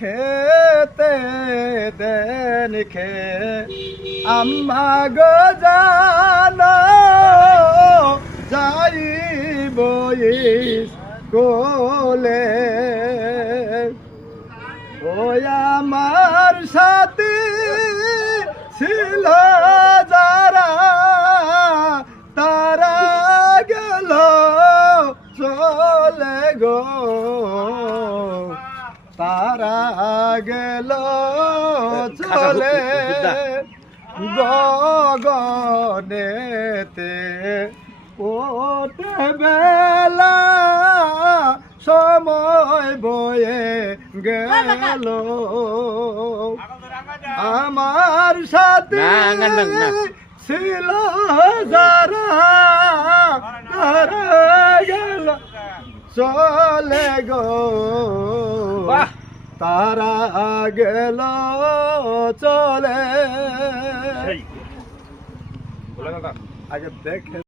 খেতে দেন খে আম্মা গো জানো যাইব কোলে ওই আমার সাথী ছিল যারা তারা গেল চলে গো তারা গেল চলে গগনেতে ওঠে বেলা সময় বয়ে গেল আমার সাথে ছিল যারা তারা গেল চলে গো তারা গেল চলে আগে দেখে